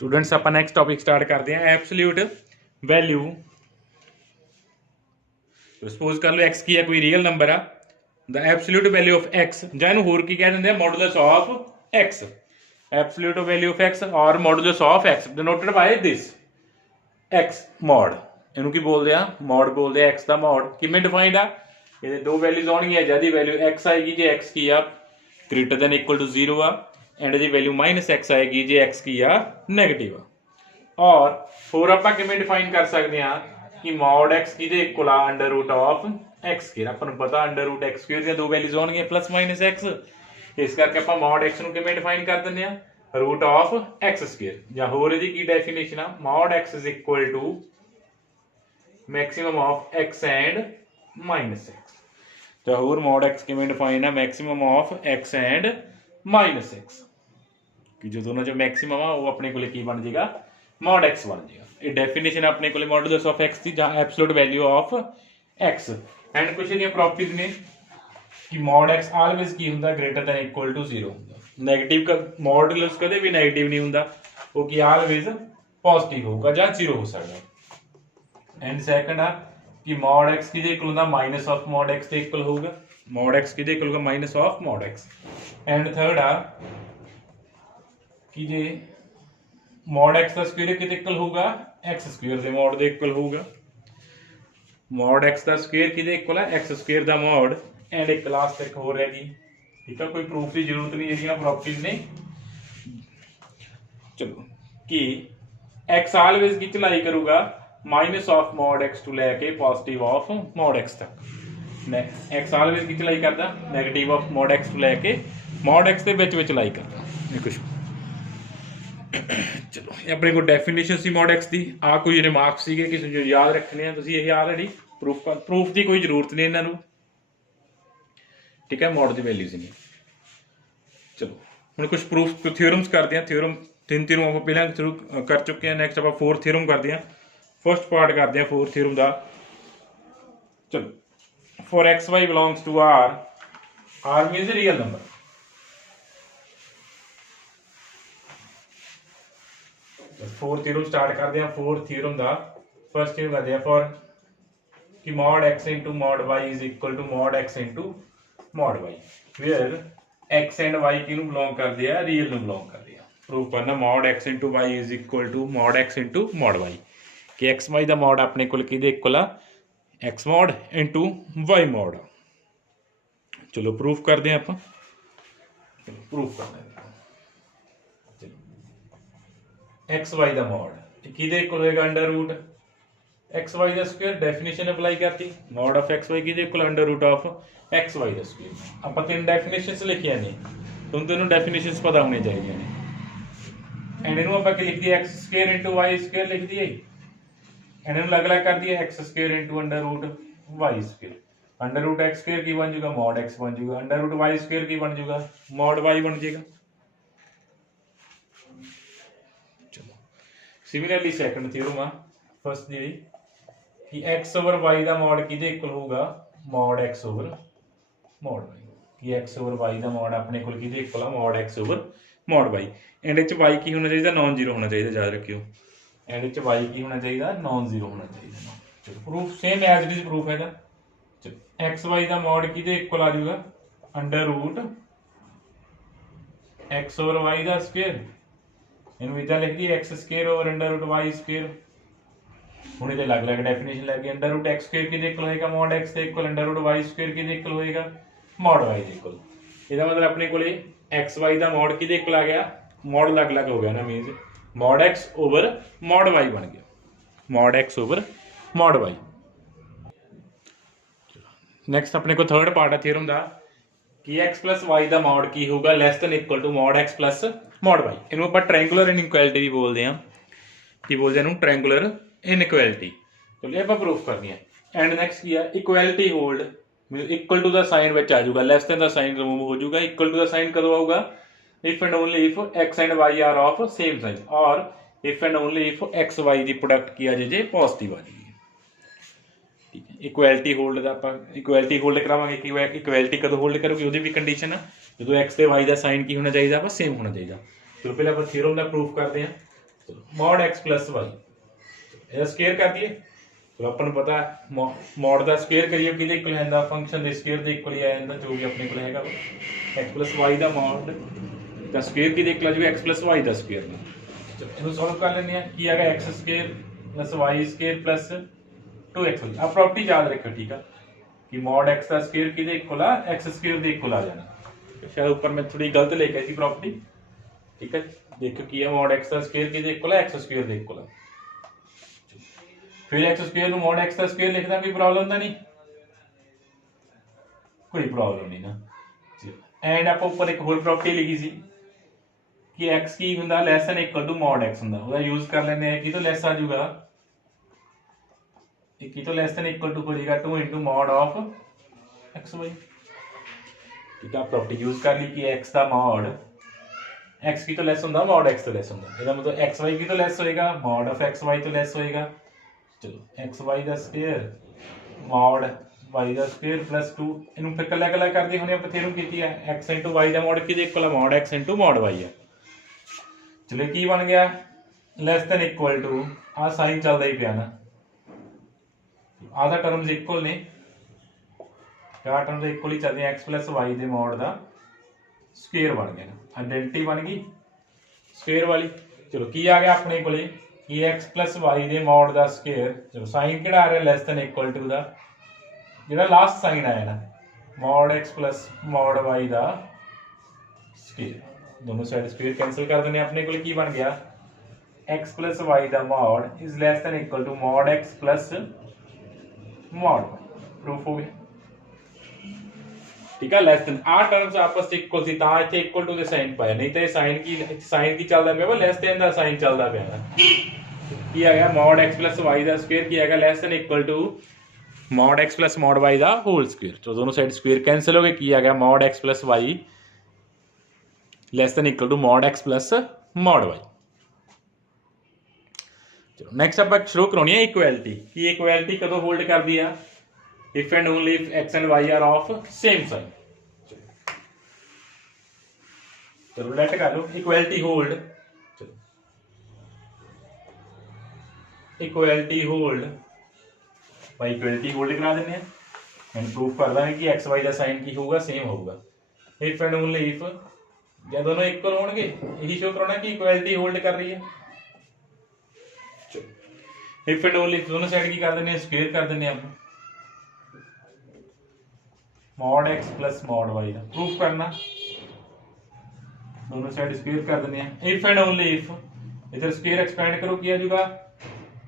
Students ਆਪਾਂ next topic start करते हैं एब्सोल्यूट वैल्यू। सपोज कर लो x की है कोई रियल नंबर आ the absolute value of x ਜਾਂ ਇਹਨੂੰ ਹੋਰ ਕੀ ਕਹਿ ਦਿੰਦੇ ਆ modulus of x absolute value of x और modulus of x denoted by this x mod ਇਹਨੂੰ ਕੀ ਬੋਲਦੇ ਆ ਮੋਡ ਬੋਲਦੇ ਆ x ਦਾ ਮੋਡ ਕਿਵੇਂ ਡਿਫਾਈਨਡ ਆ ਇਹਦੇ ਦੋ ਵੈਲਿਊਜ਼ ਆਉਣਗੀਆਂ ਜਿਹਦੀ ਵੈਲਿਊ x ਆਏਗੀ ਜੇ x ਕੀ ਆ ग्रेटर दैन इक्वल टू 0 आ एंड दी वैल्यू -x आएगी जे x की आ नेगेटिव आ और होर आपां किवें डिफाइन कर सकते हैं कि मॉड x की दे इक्वल आ under root of x square आपां नूं पता अंडर रूट x स्क्वायर दी दो वैल्यूज होणगीਆਂ प्लस माइनस x इस करके आपां मॉड x नूं किवें डिफाइन कर दिंदे आ रूट ऑफ x स्क्वायर या होर इहदी की डेफिनेशन आ mod x is equal to maximum of x and minus x तो होर मॉड x किवें डिफाइन है maximum of x and minus x कि जो दोनों जो मैक्सिमम आ वो अपने को की बन जाएगा मॉड x बन जाएगा ये डेफिनेशन अपने को मॉडुलस ऑफ x थी जहाँ absolute value of x and कुछ ये प्रॉपर्टीज ने कि मॉड x ऑलवेज की हुंदा ग्रेटर दैन इक्वल टू 0 हुंदा नेगेटिव का मॉडुलस कदे भी नेगेटिव नहीं हुंदा वो की ऑलवेज पॉजिटिव होगा या 0 हो सकता एंड सेकंड आ कि मॉड x की इक्वल होगा माइनस ऑफ मॉड x के इक्वल होगा मॉड x की इक्वल होगा minus of mod x and third आ कि जे मॉड x का स्क्वायर किते इक्वल होगा x स्क्वायर दे मॉड दे इक्वल होगा मॉड x का स्क्वायर किते इक्वल है x स्क्वायर दा मॉड एंड एक लास्ट तक हो रहेगी ठीक है कोई प्रूफ की जरूरत नहीं है प्रॉपर्टीज ने चलो कि x ऑलवेज की चलाई करूंगा minus of mod x to लेके पॉजिटिव ऑफ मॉड x तक x ऑलवेज की चलाई करता negative of mod x to लेके मॉड x ਦੇ ਵਿੱਚ ਚਲਾਈ ਕਰਦਾ ਇਹ ਕੁਝ ਚਲੋ ਇਹ ਆਪਣੇ ਕੋਲ ਡੈਫੀਨੇਸ਼ਨ ਸੀ ਮॉड x ਦੀ ਆ ਕੋਈ ਰਿਮਾਰਕਸ ਸੀਗੇ ਕਿਸੇ ਨੂੰ ਯਾਦ ਰੱਖਣੇ ਆ ਤੁਸੀਂ ਇਹ ਆਲਰੇਡੀ ਪ੍ਰੂਫ ਦੀ ਕੋਈ ਜ਼ਰੂਰਤ ਨਹੀਂ ਇਹਨਾਂ ਨੂੰ ਠੀਕ ਹੈ ਮॉड ਦੀ ਵੈਲਿਊਜ਼ ਨਹੀਂ ਚਲੋ ਹੁਣ ਕੁਝ ਪ੍ਰੂਫ ਥਿਓਰਮਸ ਕਰਦੇ ਆ ਥਿਓਰਮ तीनों ਆਪਾਂ ਪਹਿਲਾਂ ਸ਼ੁਰੂ ਕਰ ਚੁੱਕੇ ਆ ਨੈਕਸਟ ਆਪਾਂ फोर्थ थ्योरम ਕਰਦੇ ਆ फर्स्ट पार्ट करते हैं फोर्थ थ्योरम का चलो for x y belongs to R means real number fourth theorem start करते हैं फोर्थ थ्योरम का फर्स्ट थ्योरम करते हैं फॉर कि mod x into mod y is equal to mod x into mod y where x and y की belong करते हैं real belong करते हैं प्रूफ करना mod x into y is equal to mod x into mod y कि x y का mod अपने को इक्वल आ x mod into y mod चलो प्रूफ करते हैं आप प्रूफ करते एक्स वाई का मॉड कि इक्वल होएगा अंडर रूट एक्स वाई का स्क्वायर डेफिनेशन अप्लाई करती मॉड ऑफ एक्स वाई कि equal under root of x y का स्क्वायर आप तीन डेफिनेशंस लिखिया ने तुम तीनों डेफिनेशंस पता होनी चाहिए ने एंड इनू आप लिख दिए x square into y square लिख दिए अलग अलग कर दिया x square into under root y square under root x square की बन जाएगा मॉड एक्स बन जाएगा अंडर रूट वाई स्क्वायर की बन जाएगा मॉड वाई बन जाएगा चलो सिमिलरली सेकंड थ्योरम आ फर्स्ट दी कि एक्स ओवर वाई का मॉड किदे इक्वल होगा mod x over mod y कि एक्स ओवर वाई का मॉड अपने को किदे इक्वल आ mod x over mod y and इच वाई की होना चाहिए नॉन जीरो होना चाहिए याद रखियो एंड इच वाई की होना चाहिए नॉन जीरो होना चाहिए चलो proof same as it is proof है चलो एक्स वाई का मॉड किदे इक्वल आ जाएगा under root x over y का स्क्वायर इनू इदा लिख दी x square over under root y square हुण इहदे अलग अलग डेफिनेशन लगे अंडर रूट एक्स स्क्वायर किदे इक्वल होएगा मॉड एक्स दे equal under root y square किदे इक्वल होएगा मॉड वाई दे इक्वल इहदा मतलब अपने कोले एक्स वाई का मॉड किदे इक्वल आ गया मॉड अलग अलग हो गया ना means mod x over mod y बन गया mod x over mod y next अपने को थर्ड पार्ट है थ्योरम का कि एक्स प्लस वाई का मॉड की होगा less than equal to mod x plus mod y इनू आप ट्रायंगुलर इनइक्वैलिटी भी बोलते हैं कि बोलते हैं ट्रायंगुलर इनइक्वैलिटी चलिए आप प्रूफ करनी है एंड नैक्सट की है equality hold equal to the sign which आ जाऊगा less than the sign remove हो जाऊगा इक्वल टू द साइन कदों आऊगा if and only if x and y are of same size or if and only if x y की product की आ जाए positive आ जाएगी ठीक है इक्वैलिटी होल्ड का आप इक्वैलिटी होल्ड करावांगे कि इक्वैलिटी कदों होल्ड करोगे वो भी कंडीशन है जो x ते y का साइन की होना चाहिए सेम होना चाहिए चलो पहले आप थ्योरम का प्रूफ करते हैं मॉड एक्स प्लस वाई ਇਹਦਾ ਸਕੁਅਰ ਕਰ ਦਈਏ। ਚਲੋ ਆਪਾਂ ਨੂੰ ਪਤਾ ਮੋਡ ਦਾ ਸਕੁਅਰ ਕਰੀਏ ਕਿਹਦੇ ਇਕੁਅਲ ਹੁੰਦਾ, ਫੰਕਸ਼ਨ ਦੇ ਸਕੁਅਰ ਦੇ ਇਕੁਅਲ ਹੀ ਆ ਜਾਂਦਾ, ਜੋ ਵੀ ਆਪਣੇ ਕੋਲ ਹੈਗਾ x plus y ਦਾ ਮੋਡ ਦਾ ਸਕੁਅਰ ਕਿਹਦੇ ਇਕੁਅਲ ਆ ਜਾਊਗਾ x plus y ਦਾ ਸਕੁਅਰ ਨਾਲ। ਚਲੋ ਇਹਨੂੰ ਸੋਲਵ ਕਰ ਲੈਂਦੇ ਆ। ਕੀ ਆਗਾ x square plus y square plus 2x। ਆ ਪ੍ਰੋਪਰਟੀ ਯਾਦ ਰੱਖੋ, ਠੀਕ ਆ, ਕਿ ਮੋਡ x ਦਾ ਸਕੁਅਰ ਕਿਹਦੇ ਇਕੁਅਲ ਆ, x ਸਕੁਅਰ ਦੇ ਇਕੁਅਲ ਆ ਜਾਣਾ। शायद ऊपर मैं थोड़ी गलत लेके थी प्रॉपर्टी, ठीक है। देखो कि मॉड एक्स का स्क्वायर किसके इक्वल है, एक्स स्क्वायर के इक्वल है। फिर एक्स स्क्वायर को मॉड एक्स का स्क्वायर लिखना कोई प्रॉब्लम तो नहीं, कोई प्रॉब्लम नहीं ना। एंड आप ऊपर एक होर प्रॉपर्टी लिखी सी कि एक्स की हुंदा less than equal to mod x हुंदा, ਉਹਦਾ यूज कर लेने हैं कि तो लेस आ जाऊगा, की तो लेस दैन इक्वल टू हो जाएगा 2 into mod of x y, ठीक है। प्रॉपर्टी यूज कर ली कि x का मॉड x की तो लेस होंदा मॉड x तो लेस होंदा, ਇਹਦਾ मतलब x y की तो लेस होएगा मॉड ऑफ x y तो लेस होएगा। चलो x y ਦਾ ਸਕੁਅਰ मॉड y ਦਾ ਸਕੁਅਰ प्लस 2, ਇਹਨੂੰ ਫਿਰ ਕੱਲਾ ਕੱਲਾ ਕਰਦੇ ਹੁਣੇ ਆਪਾਂ ਥਿਉਰਮ ਕੀਤੀ ਹੈ x y ਦਾ ਮੋਡ ਕਿਹਦੇ ਇਕੁਅਲ ਹੈ, ਮੋਡ x ਮੋਡ y ਹੈ। ਚਲੋ ਕੀ ਬਣ ਗਿਆ, ਲੈਸ ਦੈਨ ਇਕੁਅਲ ਟੂ, ਆ ਸਾਈਨ ਚੱਲਦਾ ਹੀ ਪਿਆ ਨਾ, ਆਹ ਦਾ ਟਰਮਸ ਇਕੁਅਲ ਨੇ, ਚਾਰ टर्म इक्वल ही चलते हैं, एक्स प्लस वाई के मॉड का स्क्वेयर बन गया, आइडेंटिटी बन गई स्क्वेयर वाली। चलो की आ गया अपने को कि एक्स प्लस वाई के मॉड का स्क्वेयर, चलो साइन कि आ रहा लेस दैन इक्वल टू का जो लास्ट साइन आया ना, mod x plus mod y का स्क्वेयर, दोनों साइड स्क्वेयर कैंसिल कर देने, अपने को की बन गया एक्स प्लस वाई का mod is less than equal to mod x plus mod, proof हो गया, ठीक है। लेस देन आ टर्म्स आपस में इक्वल सी ता इथे इक्वल टू दे साइन पाया, नहीं तो साइन की चलदा पिया, लेस देन दा साइन चलदा पिया। की आ गया मॉड x प्लस y दा स्क्वायर की आएगा less than equal to mod x plus mod y दा होल स्क्वायर। तो दोनों साइड स्क्वायर कैंसिल हो गए, की आ गया mod x plus y less than equal to mod x plus mod y। चलो नेक्स्ट आप शुरू करानी है इक्वलिटी, की इक्वलिटी कदों होल्ड करदी है, if and only if x and y are of same sign। चलो लेट कर लो इक्वलिटी होल्ड, चलो इक्वलिटी होल्ड, भाई इक्वलिटी होल्ड करा देने हैं, एंड प्रूफ कर देंगे कि एक्स वाई का साइन की होगा सेम होगा। इफ एंड ओनली इफ जब दोनों इक्वल होंगे, यही शो कराना कि इक्वलिटी होल्ड कर रही है। इफ एंड ओनली दोनों साइड की कर देने, स्क्वायर कर देने आप, mod x plus mod y का प्रूफ करना, दोनों साइड स्क्वायर कर देने हैं। इफ एंड ओनली इफ इधर स्क्वायर एक्सपेंड करो किया जाएगा,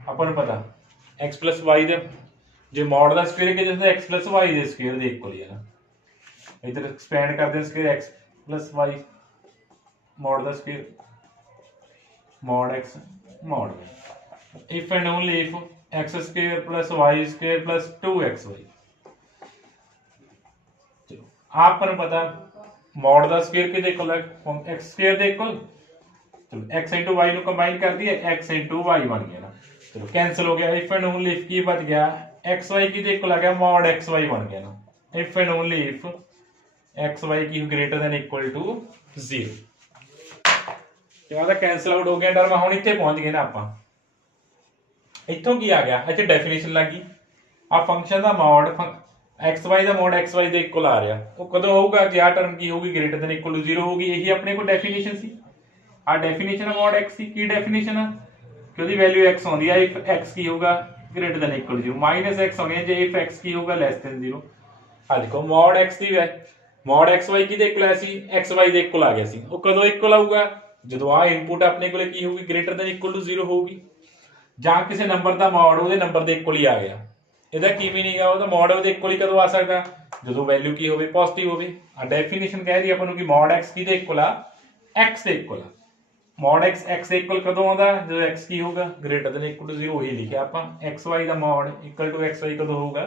अपन पता x प्लस वाई दे जो मॉड का स्क्वायर के जैसे x प्लस वाई दे स्क्वायर दे इक्वल है ना, इधर एक्सपेंड कर दें square x plus y mod का square mod x mod y. If and only if x square plus y square plus 2xy, आपको पता मॉड का स्क्वायर किहदे इक्वल है, एक्स स्क्वायर दे इक्वल। चलो x इंटू वाई को कंबाइन कर दिए, x इंटू वाई बन गया ना, चलो कैंसिल हो गया। इफ एंड ओनली इफ की बच गया एक्स वाई किहदे इक्वल आ गया, मॉड एक्स वाई बन गया ना। If and only if x y की ग्रेटर देन इक्वल टू 0, तो कैंसिल आउट हो गया टर्म। हुण इत्थे पहुंच गए ना आपां, इत्थों की आ गया, इत्थे डेफिनेशन लग गई, आ फंक्शन का मॉड एक्स वाई का मॉड एक्स वाई के इक्वल आ रहा, वो कदों होगा कि आ टर्म की होगी ग्रेटर देन इक्वल टू 0 होगी, यही अपने को डेफिनेशन सी, आ डेफिनेशन है मॉड एक्स की डेफिनेशन है कि उसकी वैल्यू एक्स आती है इफ एक्स की होगा greater than equal to 0, minus x आनी है जो इफ एक्स की होगा लेस देन 0। आ देखो मॉड एक्स की मॉड एक्स वाई की इक्वल है सी, एक्स वाई के इक्वल आ गया सी, वो कदों इक्वल आऊगा जो आ इनपुट अपने को की होगी ग्रेटर देन इक्वल टू 0 होगी, ਜਾਂ किसी नंबर का मॉड ਉਹਦੇ नंबर के इक्वल ही आ गया। ਇਹਦਾ ਕੀ ਮੀਨਿੰਗ ਆ, ਉਹਦਾ ਮੋਡ ਉਹਦੇ ਇਕੁਅਲ ਹੀ ਕਦੋਂ ਆ ਸਕਦਾ, ਜਦੋਂ ਵੈਲਿਊ ਕੀ ਹੋਵੇ ਪੋਜ਼ਿਟਿਵ ਹੋਵੇ। ਆ ਡੈਫੀਨੇਸ਼ਨ ਕਹਿ ਰਹੀ ਆਪਾਂ ਨੂੰ ਕਿ ਮੋਡ x ਕਿਹਦੇ ਇਕੁਅਲ ਆ, x ਦੇ ਇਕੁਅਲ ਆ। ਮੋਡ x ਦੇ ਇਕੁਅਲ ਕਦੋਂ ਆਉਂਦਾ, ਜਦੋਂ x ਕੀ ਹੋਊਗਾ ਗ੍ਰੇਟਰ ਦੇਨ ਇਕੁਅਲ ਟੂ 0, ਉਹੀ ਲਿਖਿਆ ਆਪਾਂ। xy ਦਾ ਮੋਡ ਇਕੁਅਲ ਟੂ xy ਕਦੋਂ ਹੋਊਗਾ,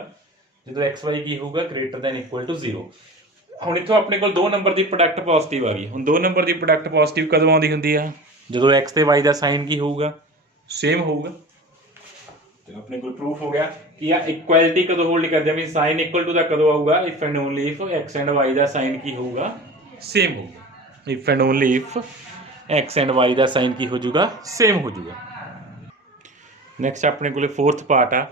ਜਦੋਂ xy ਕੀ ਹੋਊਗਾ ਗ੍ਰੇਟਰ ਦੇਨ ਇਕੁਅਲ ਟੂ 0। ਹੁਣ ਇੱਥੋਂ ਆਪਣੇ ਕੋਲ 2 ਨੰਬਰ ਦੀ ਪ੍ਰੋਡਕਟ ਪੋਜ਼ਿਟਿਵ ਆ ਗਈ। ਹੁਣ 2 ਨੰਬਰ ਦੀ ਪ੍ਰੋਡਕਟ ਪੋਜ਼ਿਟਿਵ ਕਦੋਂ ਆਉਂਦੀ ਹੁੰਦੀ ਆ, ਜਦੋਂ x ਤੇ y ਦਾ ਸਾਈਨ ਕੀ ਹੋਊਗਾ, सेम होगा। तो अपने को प्रूफ हो गया कि या इक्वालिटी कदों होल्ड कर दिया, मीन साइन इक्वल टू दा कदों आऊगा, if and only if x and y दा साइन की होगा सेम होगा, if and only if x and y का साइन की हो जाऊगा सेम हो जाऊगा। नैक्सट अपने को फोर्थ पार्ट आ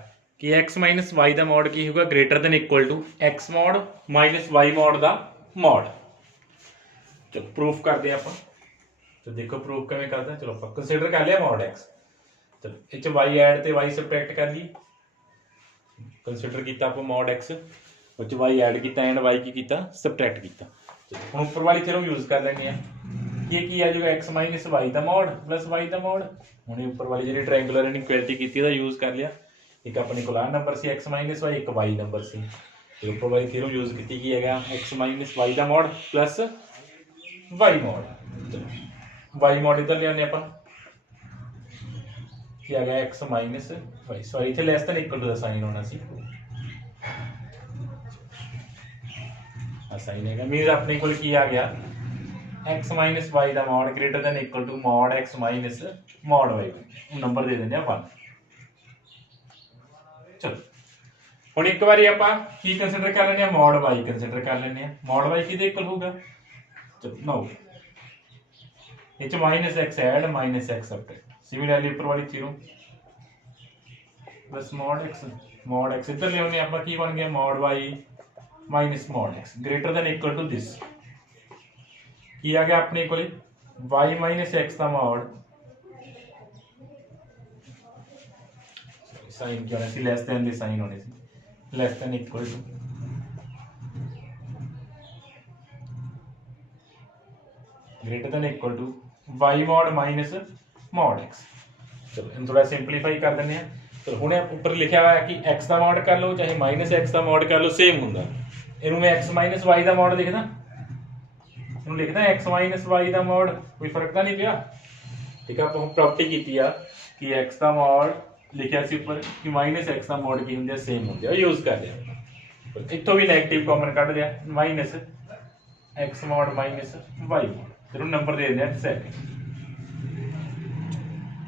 कि एक्स माइनस वाई का मॉड की होगा greater than equal to x mod minus y mod का मॉड। चलो प्रूफ करते हैं आप। तो देखो प्रूफ किवें करते, चलो आप कंसिडर कर लिया मॉड एक्स, चलो इस वाई ऐड ते वाई सबट्रैक्ट कर लिए, कंसिडर किया आप मॉड एक्स उस वाई ऐड किया एंड वाई की सबट्रैक्ट किया। हम उपर वाली थ्योरम यूज कर लेंगे कि आ जाएगा एक्स माइनस वाई का मॉड प्लस वाई का मॉड। हमने उपर वाली जी ट्रायंगुलर इनइक्वैलिटी की यूज कर लिया, एक अपने को आ नंबर से एक्स माइनस वाई, एक वाई नंबर से, तो उपर वाली थ्योरम यूज की एक्स माइनस वाई का mod plus y mod. Y mod इधर ले आने अपन कि आ गया एक्स माइनस वाई, सॉरी इतने less than equal to the sign होना सी, साइन है मीन अपने को आ गया एक्स माइनस वाई का mod greater than equal to mod x minus mod y, number दे देंगे 1। चलो हम एक बार आप कंसिडर कर लें मॉड वाई कंसिडर कर लें, मॉड वाई कि इक्वल होगा, चलो नो ये minus x add minus x subtract, similarly ऊपर वाली थ्योरम प्लस मॉड एक्स इधर ले आने आप की बन गया mod y minus mod x greater than equal to this की आ गया अपने को वाई माइनस एक्स का मॉड साइन क्या होना सी लैस दैन द साइन होने सी less than equal to greater than equal to y mod minus mod x. चलो इन थोड़ा सिंपलीफाई कर देने हैं। तो हमने ऊपर लिखा हुआ है कि एक्स का मॉड कर लो चाहे माइनस एक्स का मॉड कर लो सेम होंगे, इनू मैं एक्स माइनस वाई का मॉड लिखना, इनू लिखना एक्स माइनस वाई का मॉड, कोई फर्क तो नहीं पिया। ठीक है आप प्रॉपर्टी की कि एक्स का मॉड लिखा सी ऊपर कि माइनस एक्स का मॉड की होंगे सेम होंगे, यूज कर लिया, इतों भी नेगेटिव कॉमन कट दिया minus x mod minus y mod, चलो नंबर दे दें सेकंड,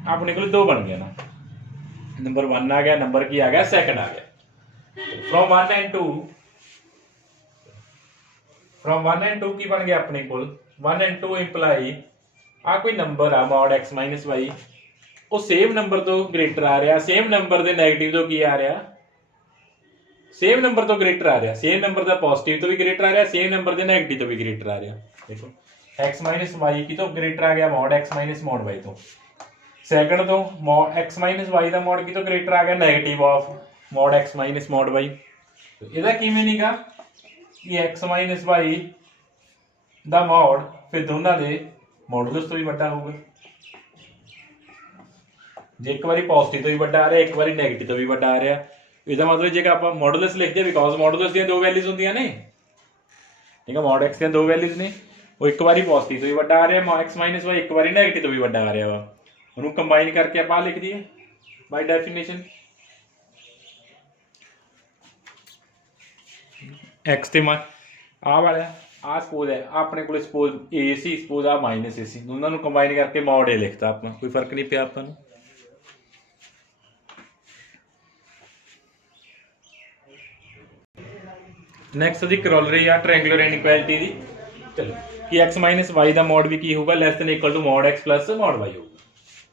अपने को 2 बन गया ना, नंबर 1 आ गया, नंबर की आ गया सेकंड आ गया। फ्रॉम 1 एंड 2 की बन गया अपने को 1 एंड 2 इंप्लाई आ कोई नंबर आ मॉड एक्स माइनस वाई वो सेम नंबर तो ग्रेटर आ रहा, सेम नंबर दे नेगेटिव तो की आ रहा, सेम नंबर तो ग्रेटर आ रहा, सेम नंबर का पॉजिटिव तो भी ग्रेटर आ रहा, सेम नंबर के नेगेटिव तो भी ग्रेटर आ रहा। देखो एक्स माइनस वाई की तो ग्रेटर आ गया mod x minus mod y तो, सेकंड तो एक्स माइनस वाई का मॉड की तो ग्रेटर आ गया negative of mod x minus mod y. ਇਹਦਾ ਕਿਵੇਂ ਨਹੀਂਗਾ ਕਿ x ਮਾਈਨਸ y ਦਾ ਮੋਡ ਫਿਰ ਦੋਨਾਂ ਦੇ ਮੋਡੂਲਸ ਤੋਂ ਵੀ ਵੱਡਾ ਹੋਊਗਾ, ਜੇ ਇੱਕ ਵਾਰੀ ਪੋਜ਼ਿਟਿਵ ਤੋਂ ਵੀ ਵੱਡਾ ਆ ਰਿਹਾ ਇੱਕ ਵਾਰੀ ਨੈਗੇਟਿਵ ਤੋਂ ਵੀ ਵੱਡਾ ਆ ਰਿਹਾ, ਇਹਦਾ ਮਤਲਬ ਜੇਕਰ ਆਪਾਂ ਮੋਡੂਲਸ ਲਿਖਦੇ ਬਿਕੋਜ਼ ਮੋਡੂਲਸ ਦੀਆਂ 2 ਵੈਲਿਊਜ਼ ਹੁੰਦੀਆਂ ਨੇ, ਠੀਕ ਹੈ ਮੋਡ x ਦੀਆਂ 2 ਵੈਲਿਊਜ਼ ਨੇ, ਉਹ ਇੱਕ ਵਾਰੀ ਪੋਜ਼ਿਟਿਵ ਤੋਂ ਵੀ ਵੱਡਾ ਆ ਰਿਹਾ x ਮਾਈਨਸ y ਇੱਕ ਵਾਰੀ ਨੈਗੇਟਿਵ ਤੋਂ ਵੀ ਵੱਡਾ ਆ ਰਿਹਾ ਵਾ, ਉਹਨੂੰ ਕੰਬਾਈਨ ਕਰਕੇ ਆਪਾਂ ਲਿਖ ਦਈਏ ਬਾਈ ਡੈਫੀਨੇਸ਼ਨ एक्स ते आ वाला आ सपोज है अपने को सपोज ए सी सपोज आ माइनस ए सी दोनों को कंबाइन करके मॉड ए लिखता आप कोई फर्क नहीं पिया अपन। नैक्सट जी करोलरी आ ट्रायंगुलर इनइक्वैलिटी दी, चलो कि एक्स माइनस वाई का मॉड भी की होगा less than equal to mod x plus mod y होगा।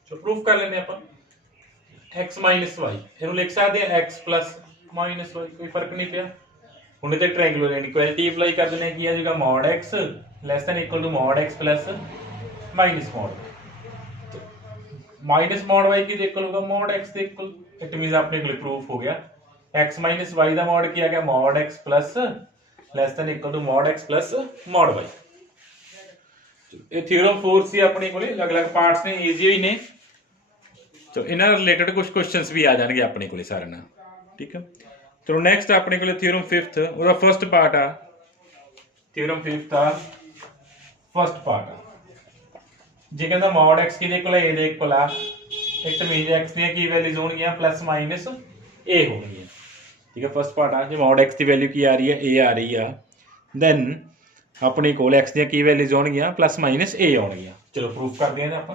चलो प्रूफ कर लेने अपन एक्स माइनस वाई इनू लिख सकते हैं एक्स प्लस माइनस वाई कोई फर्क नहीं पिया। ਹੁਣ ਤੇ ट्रायंगुलर इनइक्वैलिटी अप्लाई कर देने की है जगह mod x less than equal to mod x plus minus mod minus mod y की इक्वल होगा मॉड एक्स के इक्वल, इट मींस अपने को प्रूफ हो गया एक्स माइनस वाई का मॉड किया गया mod x plus less than equal to mod x plus mod y. ये थ्योरम 4 सी अपने को अलग अलग पार्ट्स ने ईजी ही ने, तो इन्हां रिलेटेड कुछ क्वेश्चंस भी आ जाएंगे अपने को सारे ना, ठीक है। चलो नैक्सट अपने को थ्योरम 5th ਉਹਦਾ फर्स्ट पार्ट आ थ्योरम 5th आ फर्स्ट पार्ट आ जे कहता मॉड एक्स की इक्वल ए दे इक्वल आ इट मींस एक्स दी की वैल्यूज होणगियां प्लस माइनस ए होणगियां, ठीक है। फर्स्ट पार्ट आ जे मॉड एक्स की वैल्यू की आ रही है ए आ रही है दैन अपने को एक्स दी की वैल्यूज होणगियां प्लस माइनस ए आउणगियां। चलो प्रूफ करते हैं आप,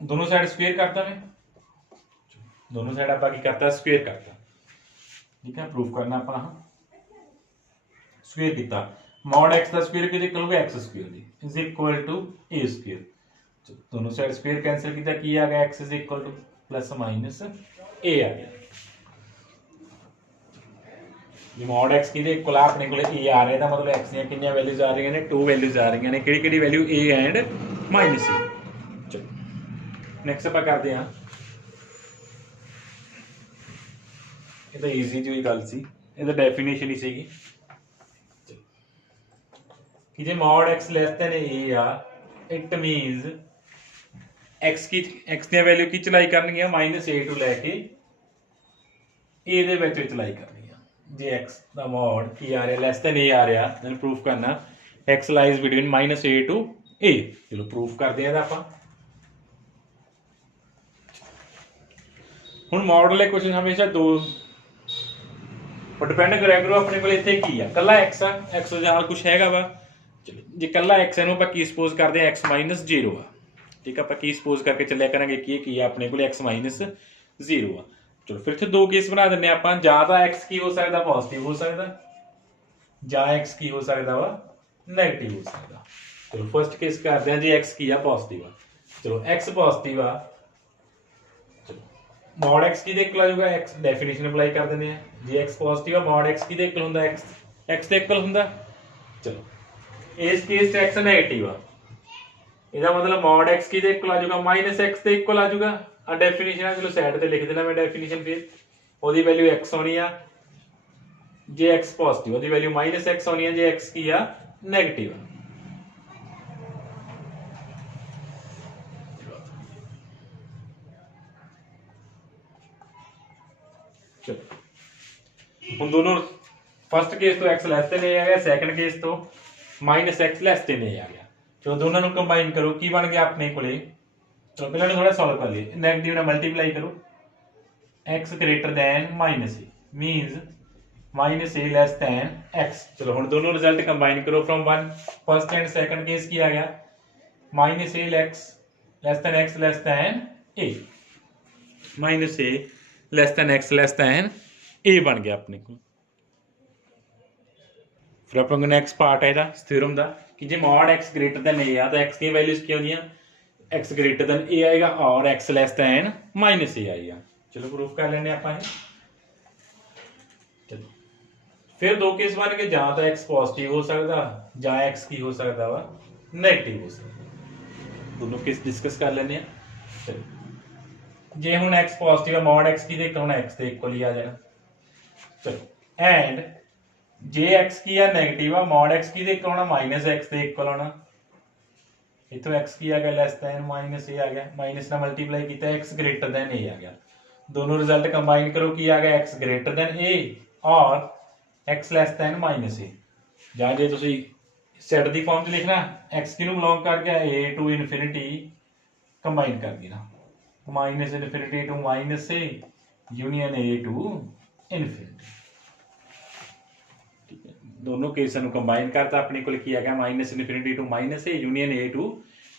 दोनों साइड स्क्वायर करता मैं, दोनों साइड आप करता स्क्वेयर करता, ठीक है। प्रूफ करना अपना स्क्वेयर किया मॉड एक्स का स्क्वायर किहदे इक्वल होगा एक्स स्क्वायर दी is equal to a square. दोनों साइड स्क्वायर कैंसिल किया की आ गया x is equal to plus minus a आ गया। मॉड एक्स किहदे इक्वल आ अपने कोले ए आ रहा है मतलब एक्स दी कितनी वैल्यूज आ रही ने 2 वैल्यूज आ रही ने किहड़ी वैल्यू ए एंड माइनस ए। चलो नेक्स्ट ਆਪਾਂ ਕਰਦੇ ਹਾਂ ਇਹ ਤਾਂ ਈਜ਼ੀ ਜਿਹੀ ਗੱਲ ਸੀ ਇਹਦਾ ਡੈਫੀਨੇਸ਼ਨ ਹੀ ਸੀਗੀ कि जे mod x less than a आ it means x दी वैल्यू की चलाई करनी है -a टू लैके a दे विच चलाई करनी है। जे x दा mod की आ रहा less than a आ रहा then प्रूफ करना x lies between -a to a। चलो प्रूफ करते हैं आपां हुण मॉडल क्वेश्चन हमेशा दो डिपेंड करा करो अपने को इत्थे की आ कल्ला x आ x दे नाल कुछ हैगा वा जे कल्ला एक्स इनू आप की सपोज करते हैं एक्स माइनस 0 आ ठीक है आप की सपोज करके चलिया करेंगे कि अपने को एक्स माइनस 0 आ। चलो फिर इत्थे दो केस बना देने आप जां तां एक्स की हो सकता पॉजिटिव हो सकता जां एक्स की हो सकता वा नैगेटिव हो सकता। चलो फर्स्ट केस करते हैं जी एक्स की आ पॉजिटिव आ। चलो एक्स पॉजिटिव आ मॉड एक्स की इक्वल आ जाऊगा एक्स डेफिनेशन अप्लाई कर देने जी एक्स पॉजिटिव आ मॉड एक्स की इक्वल हुंदा एक्स दे इक्वल हुंदा। चलो इस केस x नेगेटिव आ ਇਹਦਾ मतलब mod x की दे इक्वल आ जाऊगा माइनस x दे इक्वल आ जाऊगा आ डेफिनेशन है चलो साइड ते लिख देना मैं डेफिनेशन फिर ओदी वैल्यू x होनी आ जे x पॉजिटिव ओदी वैल्यू माइनस x होनी है जे x की आ नेगेटिव आ। चलो हुन दोनों फर्स्ट केस तो x लेस देन a आ गया सेकंड केस तो माइनस एक्स लैस देन ए आ गया। चलो दोनों कंबाइन करो की बन गया अपने को चलो पहले थोड़ा सॉल्व कर लिए नेगेटिव ना मल्टीप्लाई करो x greater than minus a means minus a less than x. चलो हुन दोनों रिजल्ट कंबाइन करो from one first and second case की आ गया minus a x less than a minus a less than x less than a बन गया अपने को। फिर अपने नैक्सट पार्ट है थ्योरम का कि जे मॉड एक्स ग्रेटर दैन ए आ तो एक्स दी वैल्यूज की होंगी एक्स ग्रेटर दैन ए आएगा और एक्स लैस दैन माइनस ए आएगा। चलो प्रूफ कर लेने आप चलो फिर दो केस बन के जां तो एक्स पॉजिटिव हो सकता जां एक्स की हो सकता वा नेगेटिव हो सकता दोनों केस डिस्कस कर लेने। चलो जे हुण एक्स पॉजिटिव है मॉड एक्स की देखो एक्स के इक्वल ही आ जाएगा। चलो एंड जे एक्स की आ नेगेटिव आ मॉड एक्स की इक्वल होना माइनस एक्स के इक्वल होना इथों एक्स की आ गया लैस दैन माइनस ए आ गया माइनस ना मल्टीप्लाई किया एक्स ग्रेटर दैन ए आ गया। दोनों रिजल्ट कंबाइन करो की आ गया एक्स ग्रेटर दैन ए और एक्स लैस दैन माइनस ए जां जे तुसीं सेट दी फॉर्म च लिखना एक्स किनू बिलोंग कर गया ए टू इनफिनिटी कंबाइन कर देना minus infinity to minus a union a to infinity. दोनों केस कंबाइन करता अपने को की आ गया minus infinity to minus a union a to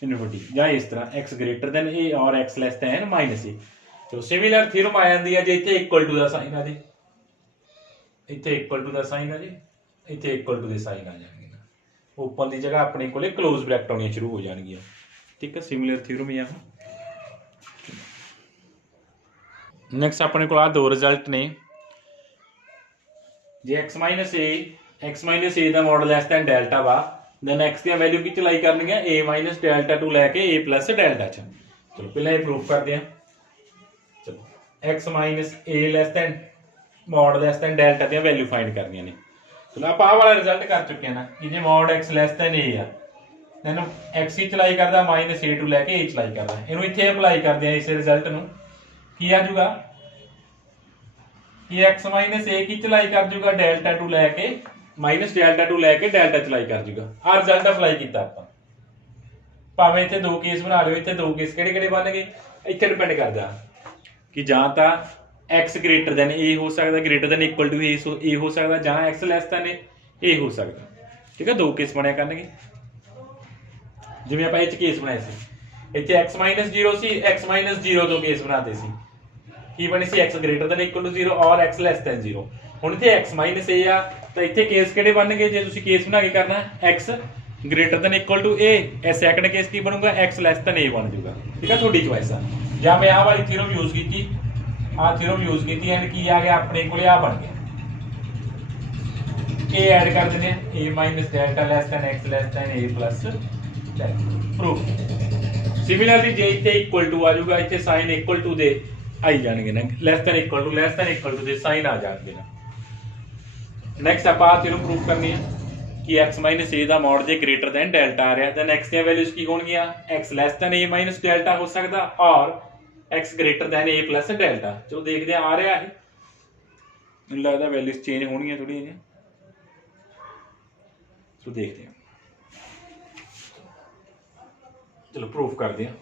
infinity या इस तरह एक्स ग्रेटर दैन ए और x less than minus a. तो सिमिलर थ्योरम आ जाती है जे इत्थे इक्वल टू दा साइन आ जे इत्थे इक्वल टू दा साइन आ जे इत्थे इक्वल टू दे साइन आ जाएंगे ओपन की जगह अपने को क्लोज ब्रैकेट आनी शुरू हो जाएगी ठीक है सिमिलर थ्योरम ही आ। नैक्सट अपने को दो रिजल्ट ने जे एक्स माइनस ए दा मॉड लैस दैन डेल्टा वा दैन एक्स दी वैल्यू की चलाई करनी है ए माइनस डेल्टा टू लैके ए प्लस डेल्टा च। चलो पहले प्रूफ करते हैं। चलो x minus a less than mod less than delta दी वैल्यू फाइंड करनी ने। चलो आप वाला रिजल्ट कर चुके हैं ना कि जे मॉड एक्स लैस दैन ए आ दैन एक्स की चलाई करता माइनस ए टू लैके ए चलाई करता इनू इत्थे अप्लाई करते हैं इस रिजल्ट नू की आ जूगा कि एक्स माइनस ए की चलाई कर जूगा डेल्टा टू लैके माइनस डेल्टा टू लैके डेल्टा चलाई कर जूगा आ रिजल्ट अप्लाई किया आप भावें इत्थे दो केस बना लो इत्थे दो केस किहड़े बन गए इत्थे डिपेंड करदा कि जां तां एक्स ग्रेटर दैन ए हो सकता ग्रेटर दैन इक्वल टू ए हो सकता जां एक्स लैस दैन ए हो सकता ठीक है दो केस बनया करनगे जिवें आपां इह केस बनाए सी इत्थे एक्स माइनस 0 सी एक्स माइनस 0 दो केस बनाते सी की बनी सी x greater than equal to 0 और एक्स लैस दैन 0 ਹੁਣ ਇੱਥੇ x ਮਾਈਨਸ a ਆ ਤਾਂ ਇੱਥੇ ਕੇਸ ਕਿਹੜੇ ਬਣਨਗੇ ਜੇ ਤੁਸੀਂ ਕੇਸ ਬਣਾ ਕੇ ਕਰਨਾ x greater than equal to a ਇਹ ਸੈਕੰਡ ਕੇਸ ਕੀ ਬਣੂਗਾ x ਲੈਸ ਦੈਨ a ਬਣ ਜਾਊਗਾ ਠੀਕ ਆ ਤੁਹਾਡੀ ਚੁਆਇਸ ਆ ਜਾਂ ਮੈਂ ਆਹ ਵਾਲੀ ਥਿਊਰਮ ਯੂਜ਼ ਕੀਤੀ ਆਹ ਥਿਊਰਮ ਯੂਜ਼ ਕੀਤੀ ਐਂਡ ਕੀ ਆ ਗਿਆ ਆਪਣੇ ਕੋਲੇ ਆ ਬਣ ਗਿਆ a ਐਡ ਕਰ ਦਿੰਦੇ ਆ a minus delta less than x less than a plus proof similarly ਜੇ ਇੱਥੇ ਇਕੁਅਲ ਟੂ ਆ ਜਾਊਗਾ ਇੱਥੇ ਸਾਈਨ ਇਕੁਅਲ ਟੂ ਦੇ ਆਈ ਜਾਣਗੇ ਨਾ ਲੈਸ ਦੈਨ ਇਕੁਅਲ ਟੂ ਦੇ ਸਾਈਨ ਆ ਜਾਣਗੇ ਨਾ ਨੈਕਸਟ ਆਪਾਂ ਇਹਨੂੰ ਪ੍ਰੂਫ ਕਰਨੀ ਹੈ ਕਿ x a ਦਾ ਮੋਡ ਜੇ ਗ੍ਰੇਟਰ ਦੈਨ ਡੈਲਟਾ ਆ ਰਿਹਾ ਦੈਨ x ਦੀਆਂ ਵੈਲਿਊਜ਼ ਕੀ ਹੋਣਗੀਆਂ x less than a minus delta ਹੋ ਸਕਦਾ ਔਰ x greater then a plus delta ਚਲੋ ਦੇਖਦੇ ਆ ਰਿਹਾ ਇਹ ਮੈਨੂੰ ਲੱਗਦਾ ਵੈਲਿਊਜ਼ ਚੇਂਜ ਹੋਣਗੀਆਂ ਥੋੜੀਆਂ ਜਿਹੀਆਂ ਸੋ ਦੇਖਦੇ ਹਾਂ ਚਲੋ ਪ੍ਰੂਫ ਕਰਦੇ ਹਾਂ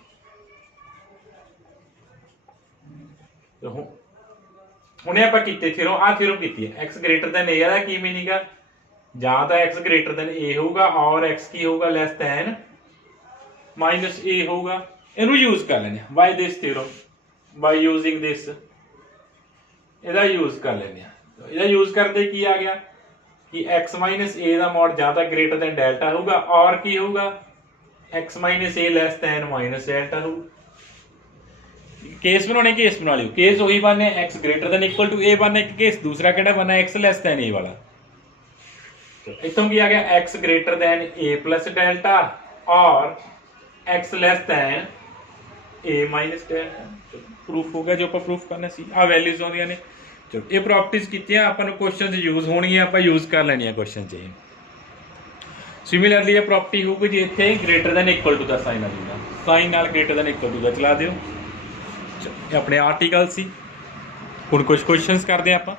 ਹੁਣੇ ਆਪਾਂ ਕੀਤੇ ਥਿਓਰਮ ਕੀਤੀ ਹੈ x greater then a the Ki meaning ਆ ਜਾਂ ਤਾਂ x ਗ੍ਰੇਟਰ ਦੈਨ a ਹੋਊਗਾ ਔਰ x ਕੀ ਹੋਊਗਾ ਲੈਸ ਦੈਨ ਮਾਈਨਸ a ਹੋਊਗਾ ਇਹਨੂੰ ਯੂਜ਼ ਕਰ ਲੈਂਦੇ ਆ ਬਾਈ ਦਿਸ ਥਿਓਰਮ ਬਾਈ ਯੂਜ਼ਿੰਗ ਦਿਸ ਇਹਦਾ ਯੂਜ਼ ਕਰ ਲੈਂਦੇ ਆ ਇਹਦਾ ਯੂਜ਼ ਕਰਦੇ ਕੀ ਆ ਗਿਆ ਕਿ x a ਦਾ ਮੋਡ ਜਾਂ ਤਾਂ ਗ੍ਰੇਟਰ ਦੈਨ ਡੈਲਟਾ ਹੋਊਗਾ ਔਰ ਕੀ ਹੋਊਗਾ x a less than minus delta ਹੋਊ केस बनाने केस बना लियो केस वही बनने x greater than equal to a बनने केस दूसरा केड़ा बनना x लेस देन a वाला तो इथों की आ गया x greater then a plus delta और x less than a minus delta proof हो गया जो ਆਪਾਂ प्रूफ करना सी आ वैल्यूज होंदियां ने चलो ये प्रॉपर्टीज कीतियां ਆਪਾਂ ਨੂੰ क्वेश्चंस यूज ਹੋਣਗੀਆਂ ਆਪਾਂ यूज कर ਲੈਣੀਆਂ क्वेश्चन ਚ सिमिलरली ये प्रॉपर्टी होगी जे ਇੱਥੇ ग्रेटर देन इक्वल टू ਦਾ ਸਾਈਨ ਆ ਜੂਗਾ ਸਾਈਨ ਨਾਲ ग्रेटर देन इक्वल टू ਦਾ ਚਲਾ ਦਿਓ अपने आर्टिकल सी हुण कुछ क्वेश्चंस करते हैं आप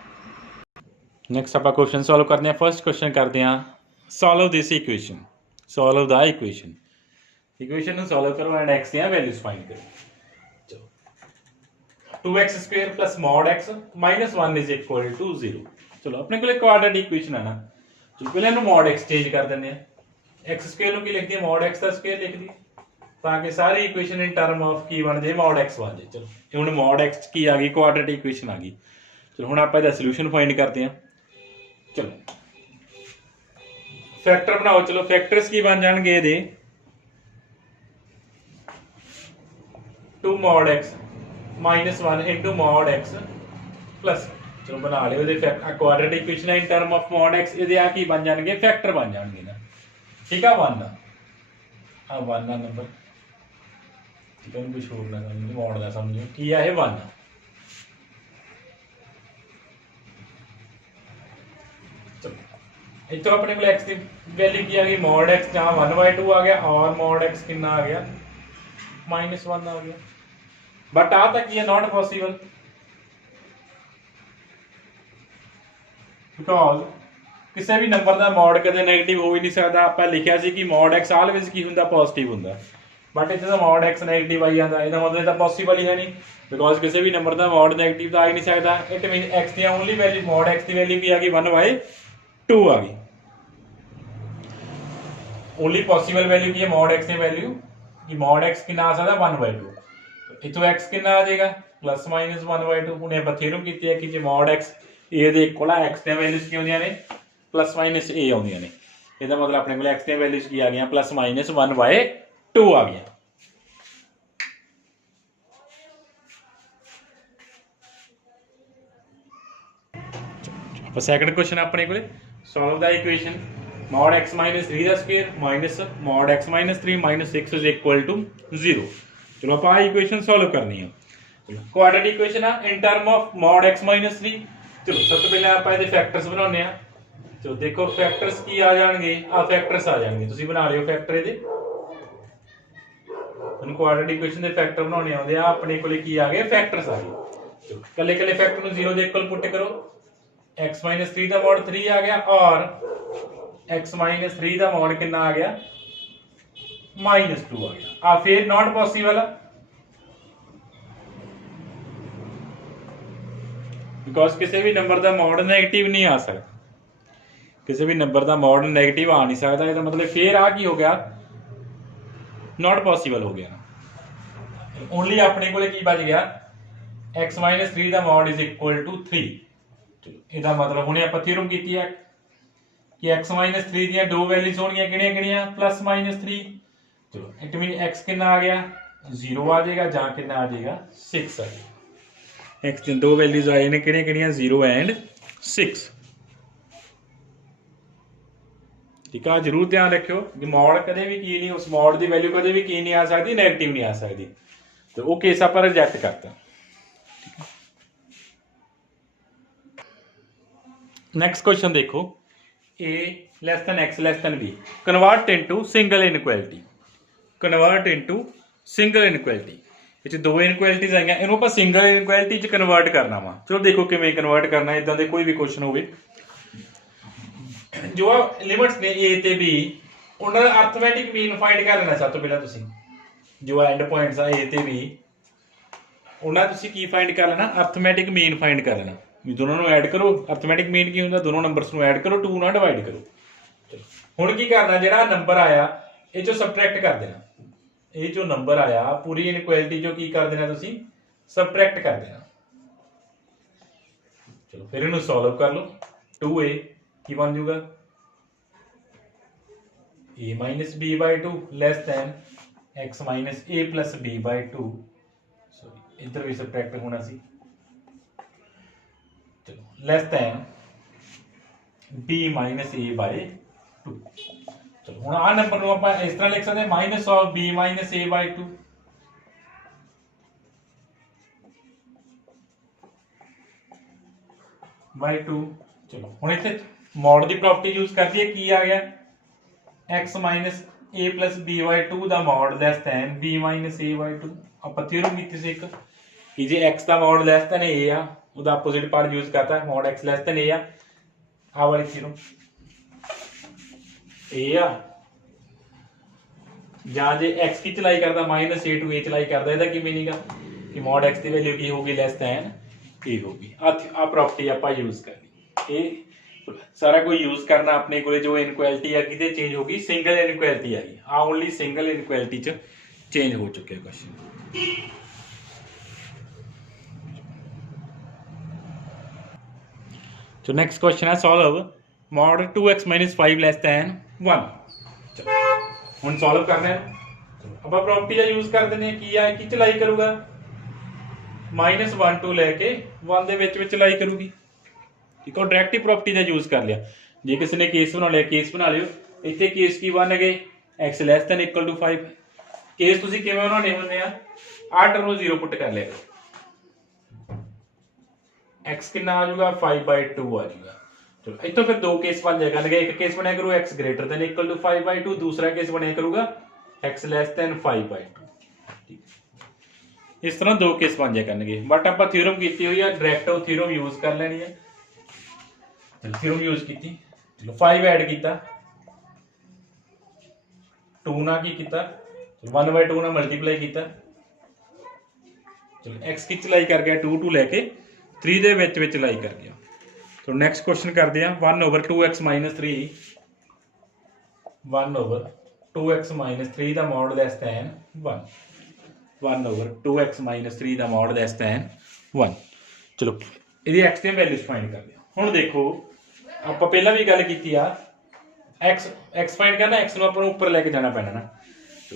नैक्सट आप क्वेश्चन सॉल्व करते हैं फर्स्ट क्वेश्चन करते हैं solve this equation solve the equation solve करो एंड x दी वैल्यूज फाइंड करो चलो 2x² plus mod x minus 1 is equal to 0 चलो अपने को क्वाड्रेटिक इक्वेशन है ना चलो पहले इन्हू मॉड x चेंज कर देंगे x² नू की लिख दिए मॉड x दा स्क्वायर लिख दिए ताकि सारी इक्वेशन इन टर्म ऑफ की बन जाए मॉड x बन जाए चलो हुण मॉड x की आ गई क्वाड्रेटिक इक्वेशन आ गई चलो हुण आपां इहदा सॉल्यूशन फाइंड करते हैं चलो फैक्टर बनाओ चलो फैक्टर्स की बन जाएंगे इहदे 2 mod x minus 1 into mod x plus चलो बना लियो इहदे quadratic equation in term of mod x इहदे आ की बन जाएंगे फैक्टर बन जाएंगे ना ठीक है 1 आ 1 का नंबर कुछ होर ना मॉड का समझो की है 1 चलो इतो अपने को x की वैल्यू की आ गई मॉड x जहां 1/2 आ गया और मॉड x कितना आ गया -1 आ गया बट आ तक ये नॉट पॉसिबल बिकॉज किसी भी नंबर का मॉड कदे नेगेटिव हो ही नहीं सकता आप लिखा सी कि मॉड x ऑलवेज की हुंदा पॉजिटिव हुंदा बट इत्थे मॉड x नेगेटिव आई जाता इसका मतलब तो पॉसिबल ही है नहीं बिकॉज किसी भी नंबर का मॉड नेगेटिव तो आ ही नहीं सकता इट मीन x की ओनली वैल्यू मॉड x की वैल्यू की आ गई 1/2 आ गई ओनली पॉसिबल वैल्यू की है मॉड x की वैल्यू कि मॉड x कितना आ सकता 1/2 इथों x कितना आ जाएगा प्लस माइनस 1/2 हुणे ਆਪਾਂ थ्योरम ਕੀਤੀ ਹੈ ਕਿ ਜੇ मॉड x a ਦੇ ਇਕੁਅਲ ਆ x ਦੀਆਂ ਵੈਲਿਊਜ਼ ਕੀ ਹੁੰਦੀਆਂ ਨੇ प्लस माइनस a आउंदियां ने ਇਹਦਾ मतलब अपने को x ਦੀਆਂ ਵੈਲਿਊਜ਼ ਕੀ ਆ ਗਈਆਂ प्लस माइनस 1/2 आ गया सेकंड क्वेश्चन अपने को solve the equation mod x minus 3 the square minus mod x minus 3 minus 6 is equal to 0 ਚਲੋ ਆਪਾਂ ਇਹ ਇਕੁਏਸ਼ਨ ਸੋਲਵ ਕਰਨੀ ਹੈ ਚਲੋ ਕੁਆਡਰੇਟਿਕ ਇਕੁਏਸ਼ਨ ਆ in term of mod x minus 3 ਚਲੋ ਸਭ ਤੋਂ ਪਹਿਲਾਂ ਆਪਾਂ ਇਹਦੇ ਫੈਕਟਰਸ ਬਣਾਉਣੇ ਆ ਚਲੋ ਦੇਖੋ ਫੈਕਟਰਸ ਕੀ ਆ ਜਾਣਗੇ ਆ ਫੈਕਟਰਸ ਆ ਜਾਣਗੇ ਤੁਸੀਂ ਬਣਾ ਲਿਓ ਫੈਕਟਰ ਇਹਦੇ ਤੁਹਾਨੂੰ ਕੁਆਡਰੇਟਿਕ ਇਕੁਏਸ਼ਨ ਦੇ ਫੈਕਟਰ ਬਣਾਉਣੇ ਆਉਂਦੇ ਆ ਆਪਣੇ ਕੋਲੇ ਕੀ ਆ ਗਏ ਫੈਕਟਰਸ ਆ ਗਏ ਚਲੋ ਕੱਲੇ ਕੱਲੇ फैक्टर ਨੂੰ 0 ਦੇ ਇਕੁਅਲ ਪੁੱਟ ਕਰੋ x minus 3 ਦਾ mod 3 आ गया और x minus 3 ਦਾ mod कितना आ गया minus 2 आ गया आ फिर नॉट पॉसिबल बिकॉज किसी भी नंबर का mod नेगेटिव नहीं आ सकता किसी भी नंबर का mod नेगेटिव आ नहीं सकता इसका मतलब फिर आ की हो गया नॉट पॉसिबल हो गया ओनली अपने को की बच गया x minus 3 का mod इज इक्वल टू 3 चलो ਇਹਦਾ मतलब ਹੁਣੇ ਆਪਾਂ ਥਿਊਰਮ ਕੀਤੀ ਹੈ कि x - 3 ਦੀਆਂ ਦੋ ਵੈਲਿਊਜ਼ ਹੋਣਗੀਆਂ ਕਿਹੜੀਆਂ ਕਿਹੜੀਆਂ +-3। ਚਲੋ ਇਟ ਮੀਨ x ਕਿੰਨਾ ਆ ਗਿਆ 0 ਆ ਜਾਏਗਾ ਜਾਂ ਕਿੰਨਾ ਆ ਜਾਏਗਾ 6 ਆ ਜਾਏਗਾ। x ਦੀਆਂ ਦੋ ਵੈਲਿਊਜ਼ ਆਏ ਨੇ ਕਿਹੜੀਆਂ ਕਿਹੜੀਆਂ 0 ਐਂਡ 6। ठीक है जरूर ध्यान रखियो कि मॉड कदे भी की नहीं उस मॉड की वैल्यू कदे भी की नहीं आ सकती नेगेटिव नहीं आ सकती तो वो केस आप रिजेक्ट करता। नेक्स्ट क्वेश्चन देखो a less than x less than b convert into single inequality. Convert into single inequality ਇਹ ਦੋ ਇਨਇਕੁਐਲਿਟੀਜ਼ ਆਈਆਂ ਇਹਨੂੰ ਆਪਾਂ ਸਿੰਗਲ ਇਨਇਕੁਐਲਿਟੀ ਚ ਕਨਵਰਟ ਕਰਨਾ ਵਾ। ਚਲੋ ਦੇਖੋ ਕਿਵੇਂ ਕਨਵਰਟ ਕਰਨਾ ਇਦਾਂ ਦੇ ਕੋਈ ਵੀ ਕੁਐਸਚਨ ਹੋਵੇ जो लिमिट्स ने a ते b उन्होंने अर्थमैटिक मीन फाइंड कर लेना। सब तो पहला तुसी जो एंड पॉइंट्स आ a ते b उन्होंने तुसी की फाइंड कर लेना अर्थमैटिक मीन फाइंड कर लेना। भी दोनों को ऐड करो अर्थमैटिक मीन की होंगे दोनों नंबर्स को ऐड करो 2 ਨਾਲ डिवाइड करो। चलो हुण की करना ਜਿਹੜਾ नंबर आया ये चो सबट्रैक्ट कर देना। ये जो नंबर आया पूरी इनइक्वालिटी जो की कर देना तुसी सबट्रैक्ट कर देना। चलो फिर इन्हें सॉल्व कर लो 2a की बन जाऊगा a minus b by 2 less than x minus a plus b by 2। Sorry इधर भी सबट्रैक्ट होना सी। चलो less than b minus a by 2। चलो हुण आ नंबर नूं आपां इस तरह लिख सकते हैं minus of b minus a by 2। By 2। चलो हुण इत्थे मॉड की प्रॉपर्टी यूज कर दी की आ गया x minus a plus b by 2 का mod less then b minus a by 2। आप थ्योरम की थी एक कि जे x का मॉड लैस दैन a आ उसका अपोजिट पार्ट यूज करता है mod x less then a आ वाली थ्योरम a आ ਜਾਂ जे x की चलाई करता माइनस a टू a चलाई करता ਇਹਦਾ ਕੀ मीनिंग आ कि मॉड x की वैल्यू की होगी लैस दैन a होगी। आ प्रॉपर्टी आप यूज करनी ये सारा कोई यूज करना अपने को जो इनइक्वालिटी है कि चेंज होगी सिंगल इनइक्वालिटी आई आ ओनली सिंगल इनइक्वालिटी च चेंज हो चुके हैं क्वेश्चन। तो नेक्स्ट क्वेश्चन है solve mod 2x - 5 less than 1। चलो हुण सॉल्व करना है अब प्रॉपर्टी का यूज कर देने की है कि चलाई करूँगा -1 टू लैके 1 दे विच चलाई करूँगी। ठीक है डायरेक्ट ही प्रॉपर्टी का यूज कर लिया। जे किसी ने केस बना लिया केस बना लियो इतने केस की बन गए x less than equal to 5। Case तुसीं किवें बनाने हुंदे आ आ टर्म 0 पुट कर लिया x कितना आ जाऊगा 5 बाई 2 आ जाऊगा। चलो इतों फिर दो केस बन जाएगा एक केस बनया करूँ x greater than equal to 5 by 2 दूसरा केस बनया करूँगा x लैस दैन 5 बाई 2। इस तरह दो केस बन जाए करनगे बट आप थ्योरम की हुई है डायरेक्ट थ्योरम यूज कर लेनी है। थ्योरम यूज की चलो 5 ऐड किया 2 ना की 1 बाई 2 ना मल्टीप्लाई किया। चलो x की चलाई कर गया 2 टू लैके 3 दे विच चलाई कर गया। तो नेक्स्ट क्वेश्चन करते हैं 1/2x - 3 1/2x - 3 का मॉड लैस दैन 1 1/2x - 3 का मॉड लैस दैन 1। चलो ये x दी वैल्यूज फाइंड कर लिया। हुण देखो आप पहला भी गल की x फाइंड करना x नूं आपां नूं उपर लैके जाना पैना ना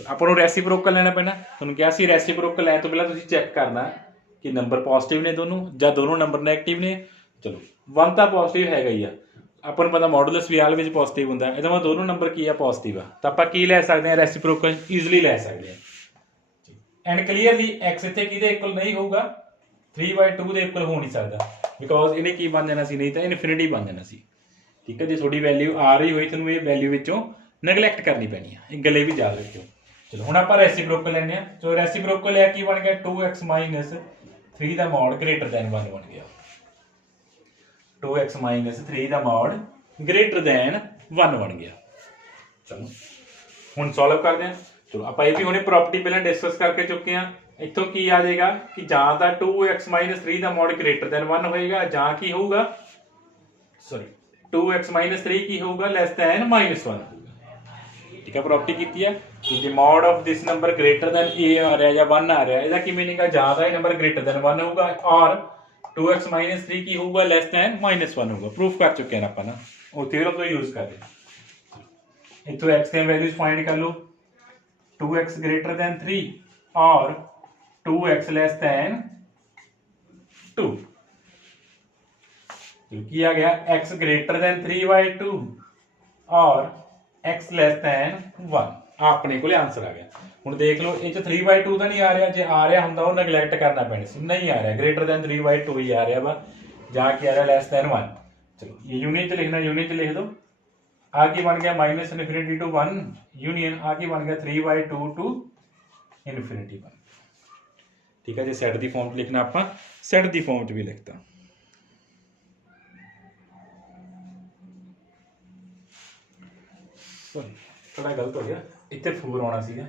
आपां नूं रेसिप्रोकल लेना पैना। तुहानूं कहा सी रेसिप्रोकल लैण तो पहला तुसीं चैक करना कि नंबर पॉजिटिव ने दोनों या दोनों नंबर नैगेटिव ने। चलो 1 तो पॉजिटिव हैगा ही आ आपां नूं पता मॉडुलस भी आल विच पॉजिटिव हुंदा इहदा मतलब दोनों नंबर की है पॉजिटिव आ तां आपां की लै सकदे हां रेसिप्रोकल ईजिली लै सकदे हां। एंड क्लीयरली x इत्थे किहदे इक्वल नहीं होगा 3/2 दे इक्वल हो नहीं सकदा बिकॉज इन्हें की बन जाना सी नहीं तो इनफिनिटी बन जाना सी। ठीक है जो थोड़ी वैल्यू आ रही हुई तुहानूं ये वैल्यू विचों नैगलैक्ट करनी पैनी है एक गल भी याद रखियो। चलो हुण आपां रेसिप्रोकल लैंदे हां। जो रेसिप्रोकल है की बन गया 2x - 3 का मॉड ग्रेटर दैन 1 बन गया 2x - 3 का मॉड ग्रेटर दैन 1 बन गया। चलो हुण सॉल्व करते हैं। चलो आप ये भी हुणे प्रॉपर्टी पहले डिस्कस करके चुके हैं। इत्थों की आ जाएगा कि जां तां 2x - 3 का मॉड ग्रेटर दैन 1 होएगा जां की होगा सॉरी 2x - 3 की होगा लैस दैन -1 होगा। ठीक है प्रॉपर्टी की है कि जे mod of this number greater than a आ रहा है या 1 आ रहा है इसका की मीनिंग है जां तां ये नंबर ग्रेटर दैन 1 होगा और 2x माइनस 3 की होगा लेस दैन -1 होगा। प्रूफ कर चुके हैं ਆਪਾਂ ना, वो थ्योरम तो यूज कर रहे। इतो x की वैल्यूज फाइंड कर लो, 2x ग्रेटर दैन 3 और 2x लेस दैन 2। किया गया x ग्रेटर दैन 3/2 और x लेस दैन 1, ਆਪਣੇ ਕੋਲੇ ਆਨਸਰ ਆ ਗਿਆ। ਹੁਣ ਦੇਖ ਲਓ ਇਹ ਚ 3/2 ਤਾਂ ਨਹੀਂ ਆ ਰਿਹਾ, ਜੇ ਆ ਰਿਹਾ ਹੁੰਦਾ ਉਹ ਨੈਗਲੈਕਟ ਕਰਨਾ ਪੈਣਾ ਸੀ, ਨਹੀਂ ਆ ਰਿਹਾ, ग्रेटर दैन 3/2 ही आ रहा वा, जहाँ क्या आ रहा लेस दैन 1। चलो ये यूनियन च लिखना, यूनियन च लिख दो। आगे बन गया -∞ टू 1 यूनियन, आगे बन गया 3/2 टू ∞1। ठीक है जी, सैट दी फॉर्म च लिखना, ਆਪਾਂ सैट दी फॉर्म च भी लिखता। थोड़ा गलत हो गया, इतने 4 आना सीगा,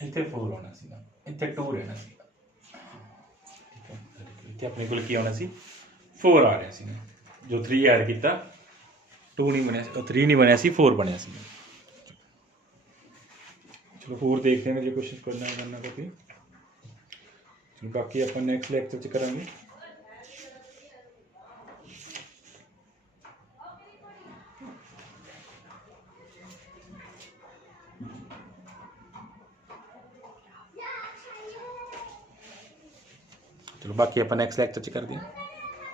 इतने 4 आना सीगा, इतने 2 रहना सीगा। ठीक है, इतने अपने को की आना सी 4 आ रहा सी, जो 3 ऐड किया 2 नहीं बनया, 3 नहीं बनया सी, 4 बनया सी। चलो 4 देखते हैं जो क्वेश्चन करना कॉपी। चलो बाकी अपन नेक्स्ट लेक्चर च करांगे। चलो बाकी अपन नेक्स्ट लेक्चर च कर दें।